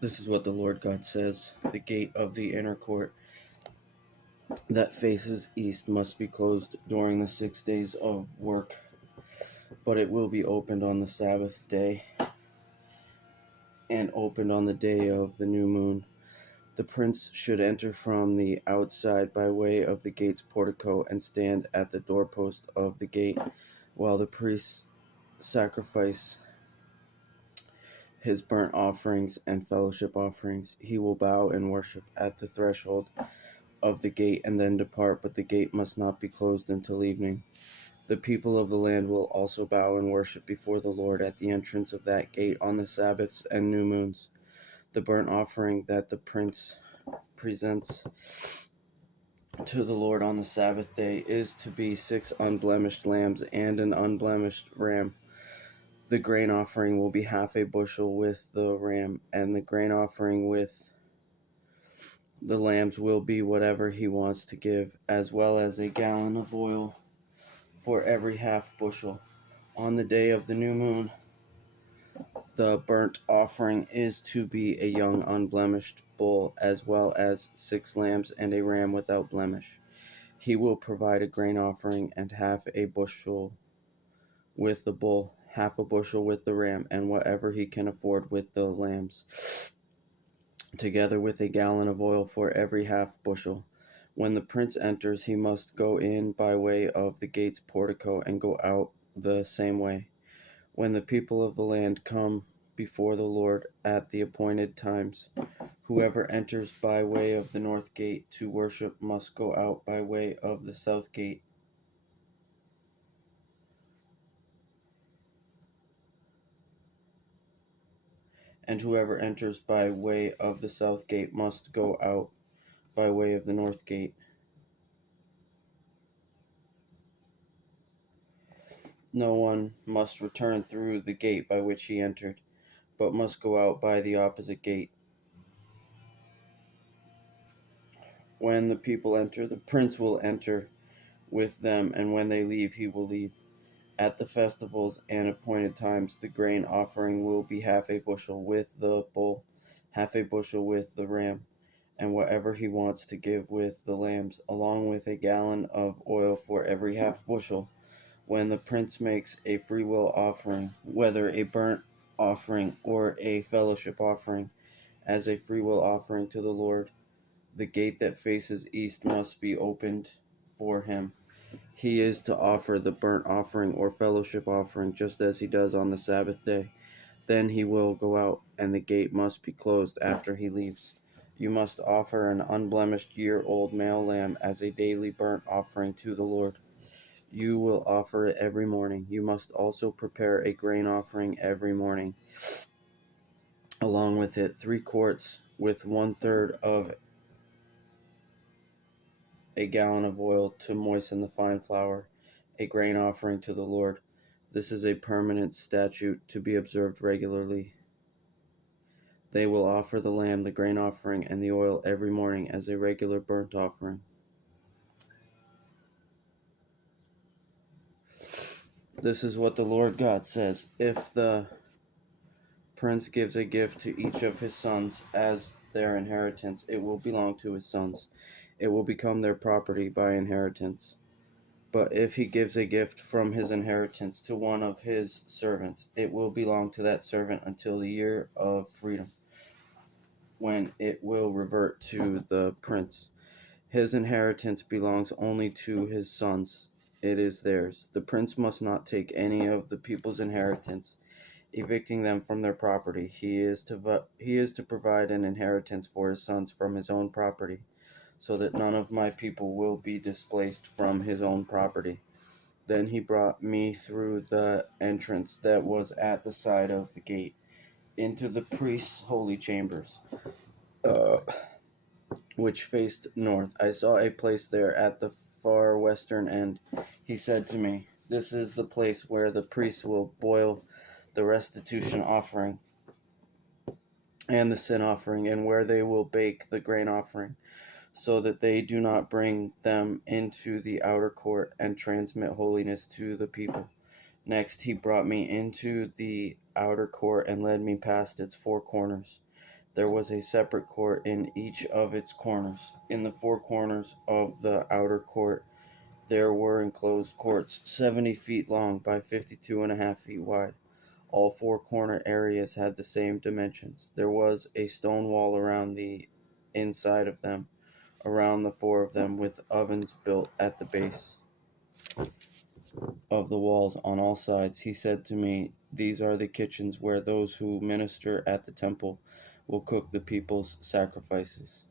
This is what the Lord God says. The gate of the inner court that faces east must be closed during the 6 days of work, but it will be opened on the Sabbath day and opened on the day of the new moon. The prince should enter from the outside by way of the gate's portico and stand at the doorpost of the gate while the priests sacrifice his burnt offerings and fellowship offerings. He will bow and worship at the threshold of the gate and then depart, but the gate must not be closed until evening. The people of the land will also bow and worship before the Lord at the entrance of that gate on the Sabbaths and new moons. The burnt offering that the prince presents to the Lord on the Sabbath day is to be 6 unblemished lambs and an unblemished ram. The grain offering will be half a bushel with the ram, and the grain offering with the lambs will be whatever he wants to give, as well as a gallon of oil for every half bushel. On the day of the new moon, the burnt offering is to be a young unblemished bull, as well as 6 lambs and a ram without blemish. He will provide a grain offering and half a bushel with the bull, half a bushel with the ram, and whatever he can afford with the lambs, together with a gallon of oil for every half bushel. When the prince enters, he must go in by way of the gate's portico and go out the same way. When the people of the land come before the Lord at the appointed times, whoever enters by way of the north gate to worship must go out by way of the south gate. And whoever enters by way of the south gate must go out by way of the north gate. No one must return through the gate by which he entered, but must go out by the opposite gate. When the people enter, the prince will enter with them, and when they leave, he will leave. At the festivals and appointed times, the grain offering will be half a bushel with the bull, half a bushel with the ram, and whatever he wants to give with the lambs, along with a gallon of oil for every half bushel. When the prince makes a freewill offering, whether a burnt offering or a fellowship offering, as a freewill offering to the Lord, the gate that faces east must be opened for him. He is to offer the burnt offering or fellowship offering just as he does on the Sabbath day. Then he will go out, and the gate must be closed after he leaves. You must offer an unblemished year-old male lamb as a daily burnt offering to the Lord. You will offer it every morning. You must also prepare a grain offering every morning. Along with it, 3 quarts with 1/3 of a gallon of oil to moisten the fine flour, a grain offering to the Lord. This is a permanent statute to be observed regularly. They will offer the lamb, the grain offering, and the oil every morning as a regular burnt offering. This is what the Lord God says. If the prince gives a gift to each of his sons as their inheritance, it will belong to his sons. It will become their property by inheritance. But if he gives a gift from his inheritance to one of his servants, it will belong to that servant until the year of freedom, when it will revert to the prince. His inheritance belongs only to his sons. It is theirs. The prince must not take any of the people's inheritance, evicting them from their property. He is to provide an inheritance for his sons from his own property, so that none of my people will be displaced from his own property. Then he brought me through the entrance that was at the side of the gate into the priest's holy chambers, which faced north. I saw a place there at the far western end. He said to me, "This is the place where the priests will boil the restitution offering and the sin offering, and where they will bake the grain offering, so that they do not bring them into the outer court and transmit holiness to the people." Next he brought me into the outer court and led me past its 4 corners. There was a separate court in each of its corners. In the four corners of the outer court there were enclosed courts 70 feet long by 52.5 feet wide. All four corner areas had the same dimensions. There was a stone wall around the inside of them, around the four of them, with ovens built at the base of the walls on all sides. He said to me, "These are the kitchens where those who minister at the temple will cook the people's sacrifices."